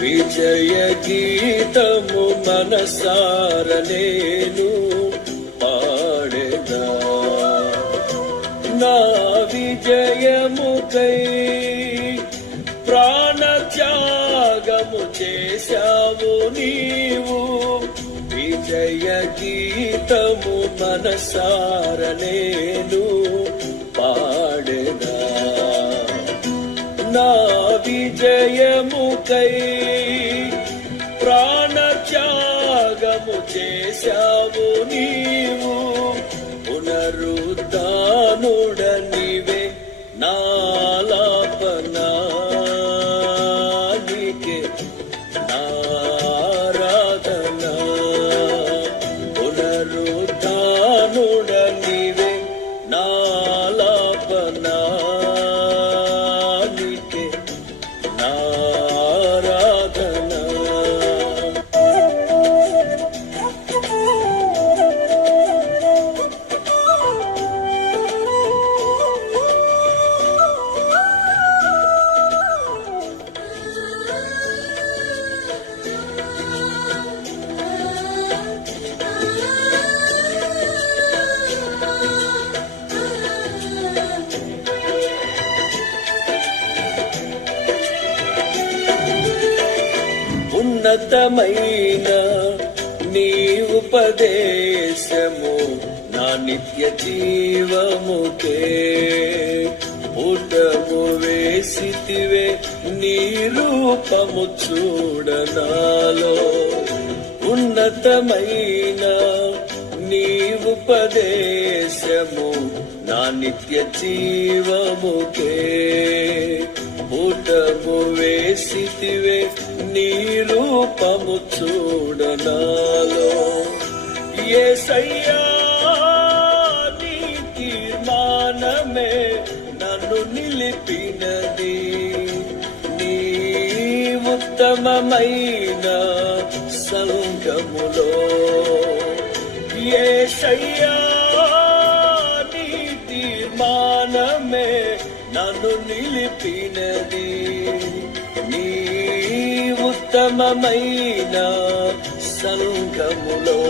విజయ గీతము మనసార నేను పాడెదా, నా విజయముకై ప్రాణత్యాగము చేశావు నీవు. విజయ గీతము మనసార నేను పాడెదా, నా విజయముకై ప్రాణత్యాగము చేశావు నీవు. పునరుద్ధానుడ నీవే నాలాపనానికే నారాధన. పునరుద్ధానుడ నీవే నాలాపనానికే నారాధన. ఉన్నతమైన నీ ఉపదేశము నా నిత్య జీవముకే. పుటము వేసితివే నీ రూపము చూడనాలో. ఉన్నతమైన నీ ఉపదేశము నా నిత్య జీవముకే. పుటము వేసితివే నీ రూపము చూడనాలో. యేసయ్యా నీ తీర్మానమే నన్ను నిలిపినది, నీ ఉత్తమమైన సంఘములో. యేసయ్యా నీ తీర్మానమే నన్ను నిలిపినది, నీ ఉత్తమమైన సంఘములో.